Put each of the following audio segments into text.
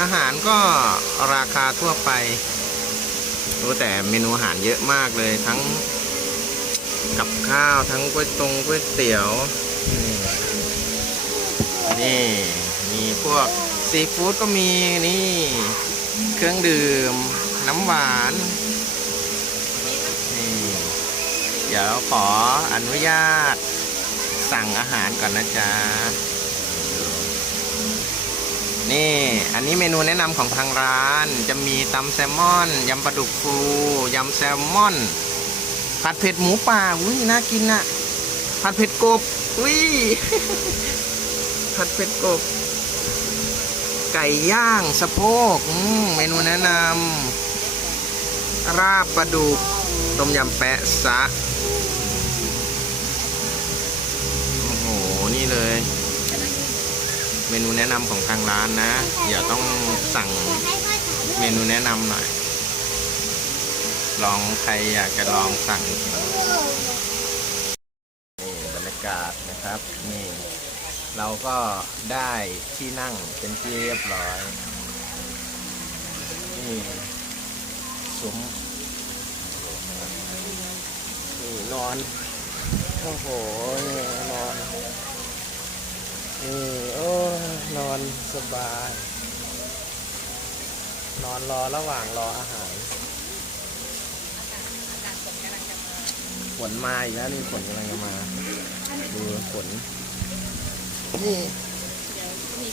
อาหารก็ราคาทั่วไปรู้แต่เมนูอาหารเยอะมากเลยทั้งกับข้าวทั้งก๋วยตงก๋วยเตี๋ยว นี่มีพวกซีฟู้ดก็มีนี่ เครื่องดื่ม น้ำหวานนี่เดี๋ยวขออนุญาตสั่งอาหารก่อนนะจ๊ะ นี่อันนี้เมนูแนะนำของทางร้านจะมีตำแซลมอนยำปลาดุกฟูยำแซลมอน ผัดเผ็ดหมูป่าอุ้ยน่ากินอะผัดเผ็ดกบอุ้ยผัดเผ็ดกบ ไก่ย่างสะโพกอืมเมนูแนะนำราบปลาดุกต้มยำแปะซะโอ้โหนี่เลย เมนูแนะนำของทางร้านนะเดี๋ยวต้องสั่งเมนูแนะนำหน่อย ลองใครอยากจะลองสั่งนี่บรรยากาศนะครับนี่เราก็ได้ที่นั่งเป็นที่เรียบร้อย นี่ซุ้มนี่นอน โอ้โหนี่นอน นี่โอ้นอนสบาย นอนรอระหว่างรออาหารฝนมาอีกแล้วนี่ฝนกำลังจะมาดูฝนนี่นี่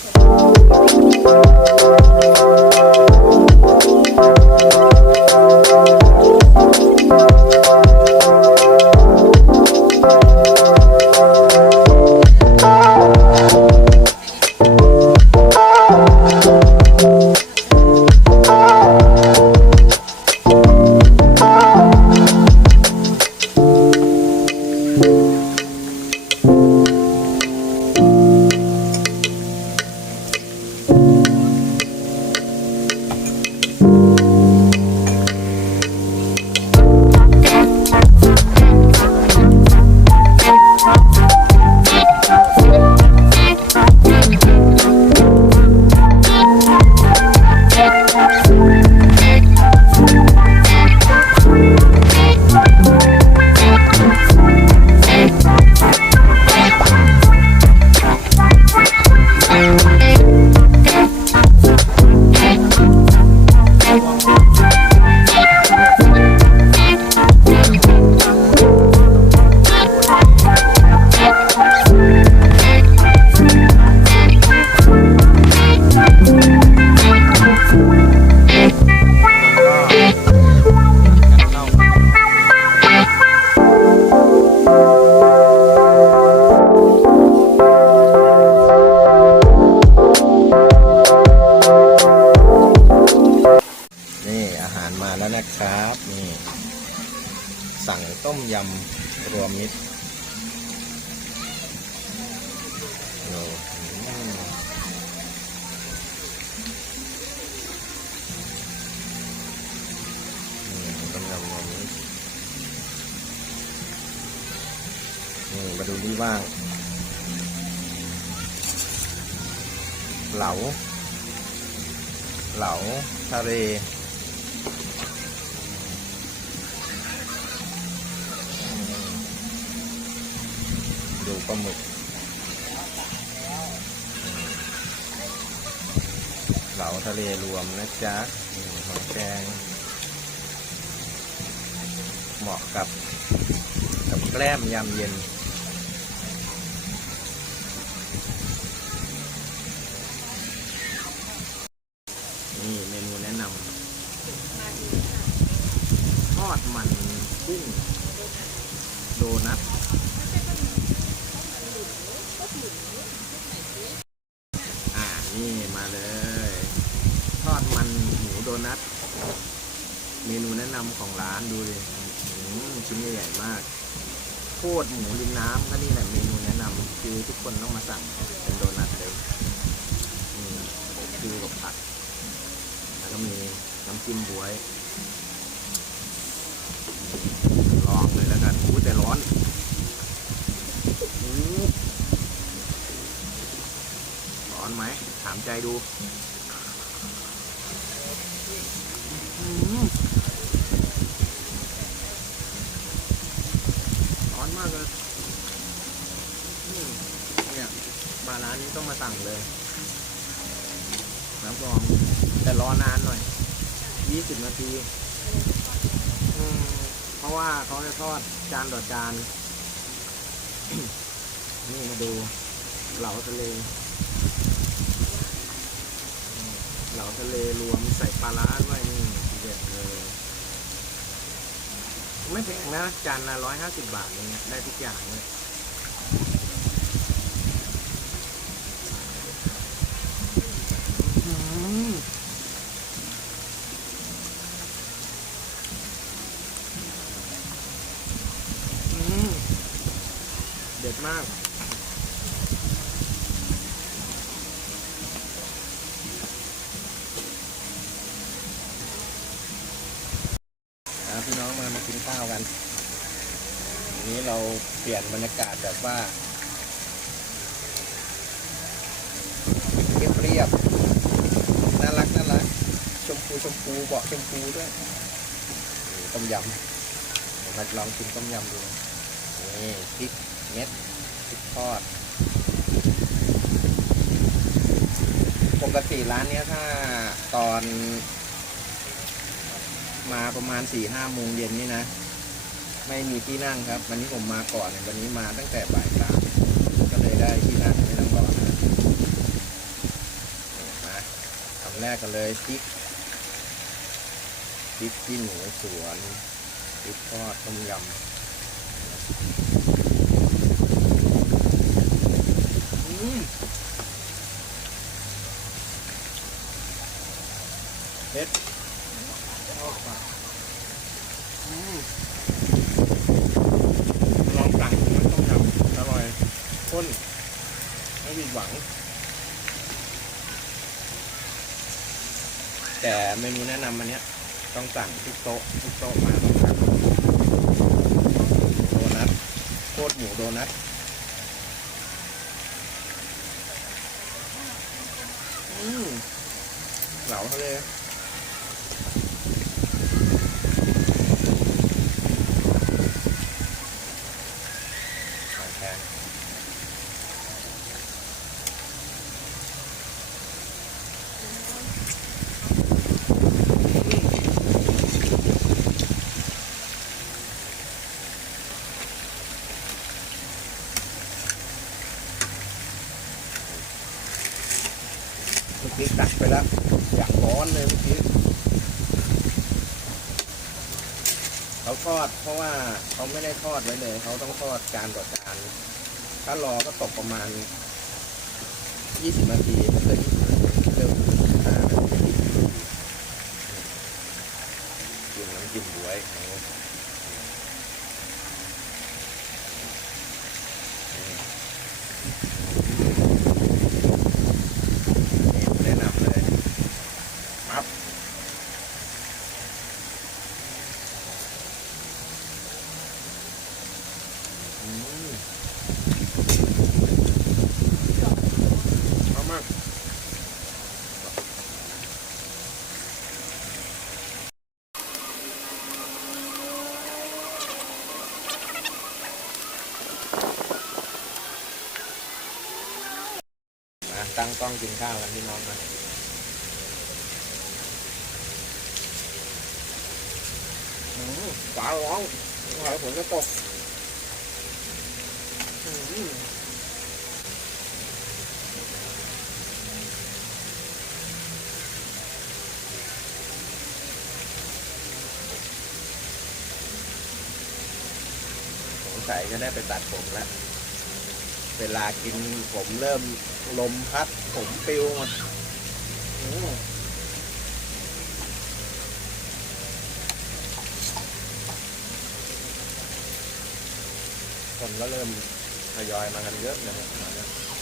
บ้าง เหลา เหลาทะเลดูปลาหมึก เหลาทะเลรวมนะจ๊ะหอมแกงเหมาะกับกับแกล้มยามเย็น ดมันกุ้งโดนัทอ่านี่มาเลย ทอดมันหมูโดนัทเมนูแนะนำของร้านดูเลยชิ้นใหญ่ๆมากโคตรหมูริมน้ำก็นี่แหละเมนูแนะนำคือทุกคนต้องมาสั่งเป็นโดนัทเลยคือกับผักแล้วก็มีน้ำจิ้มบวย ลองเลยแล้วกันอู้แต่ร้อนอื้อ อนไหม ถาม ใจดูอื้อหือร้อนมากเลยอืมเนี่ยมาร้านนี้ต้องมาสั่งเลยน้ำรอง แต่รอนานหน่อยยี่สิบนาทีอืมเพราะว่าเขาจะทอดจานต่อจาน นี่มาดูเหลาทะเลอืมเหลา ทะเลรวมใส่ปลาร้าด้วยนี่ทีเด็ดเลยไม่แพงนะจานละร้อยห้าสิบบาทเองเนี่ยได้ทุกอย่างเลยอื้อหืออืมเด็ดมาก นะพี่น้องมามากินข้าวกันวันนี้เราเปลี่ยน บรรยากาศแบบว่าเรียบเรียบๆน่ารักน่ารักชมพูชมพูเบาะชมพูด้วยต้มยำเดี๋ยวมาลองชิมต้มยำดูนี่พริกเม็ดพริกทอดปกติร้านเนี้ยถ้าตอน มาประมาณสี่ห้าโมงเย็นนี่นะ ไม่มีที่นั่งครับ วันนี้ผมมาก่อนวันนี้มาตั้งแต่บ่ายสามก็เลยได้ที่นั่งไม่ต้องรอนะมาคำแรกกันเลยพริกพริกขี้หนูสวนพริกทอดต้มยำอืมเผ็ดชอบอะอืมลองสั่งดูมันต้องยำอร่อย ข้นไม่ผิดหวัง แต่เมนูแนะนำอันเนี้ย ต้องสั่งทุกโต๊ะทุกโต๊ะมาต้องสั่งโดนัทโคตรหมูโดนัทอืมเหลาทะเลข มื่อกี้ตักไปแล้วอย่างร้อนเลยเมื่อกี้เขาทอดเพราะว่าเขาไม่ได้ทอดไว้เลย เขาต้องทอดจานต่อจานถ้ารอก็ตกประมาณ 20 นาทีไม่เกิน20นาทีเริ่มอ่ากินน้ำจิ้มบวยนี่แนะนำเลยปั๊บ อืมเอามากมา ตั้งกล้องกินข้าวกันพี่น้องนะอืมฟ้าร้องหอยฝนจะตกอืมสงสัยจะได้ไปตัดผมแล้ว เวลากินผมเริ่มลมพัด ผมปิวหมดอืมคนก็เริ่มทยอยมากันเยอะเลยนี่ยประ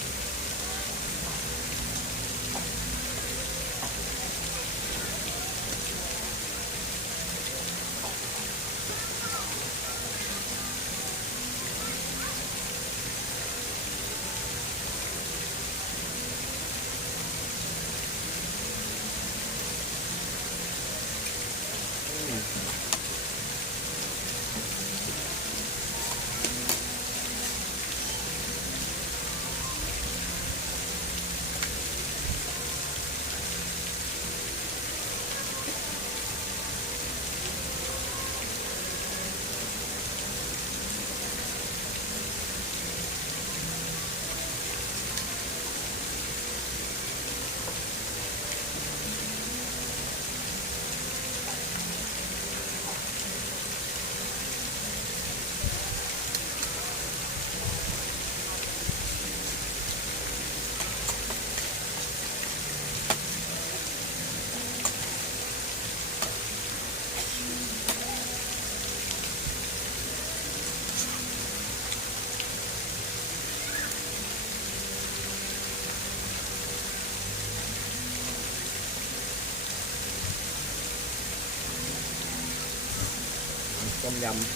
มาณเนี้ยต้มยำ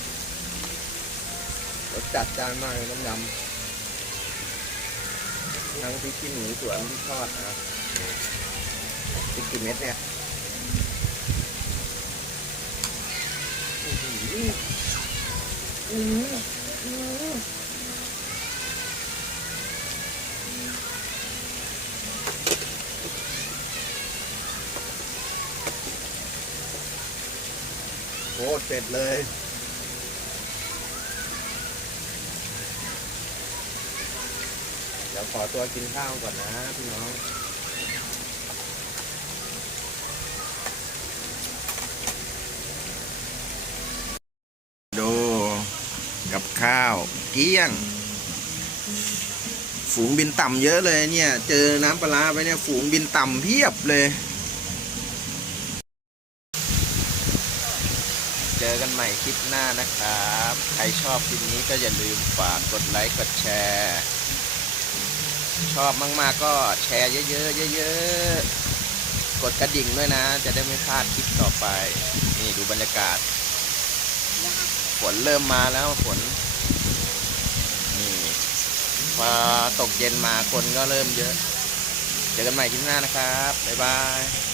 รสจัดจ้านมากเลยต้มยำทั้งพริกขี้หนูสวนที่ทอดนะครับพริกกี่เม็ดเนี่ยอื้อหืออื้อหืออื้อหือโคตรเสร็จเลย ดี๋ยวขอตัวกินข้าวก่อนนะพี่น้องดูกับข้าวเกี้ยง ฝูงบินต่ำเยอะเลยเนี่ย เจอน้ำปลาร้าไปเนี่ย ฝูงบินต่ำเพียบเลย เจอกันใหม่คลิปหน้านะครับ ใครชอบคลิปนี้ก็อย่าลืมฝากกดไลค์ กดแชร์ ชอบมาก ๆ ก็แชร์เยอะๆเยอะๆกดกระดิ่งด้วยนะ จะได้ไม่พลาดคลิปต่อไป นี่ดูบรรยากาศ ฝนเริ่มมาแล้วฝน นี่พอตกเย็นมาคนก็เริ่มเยอะ เจอกันใหม่คลิปหน้านะครับ บ๊ายบาย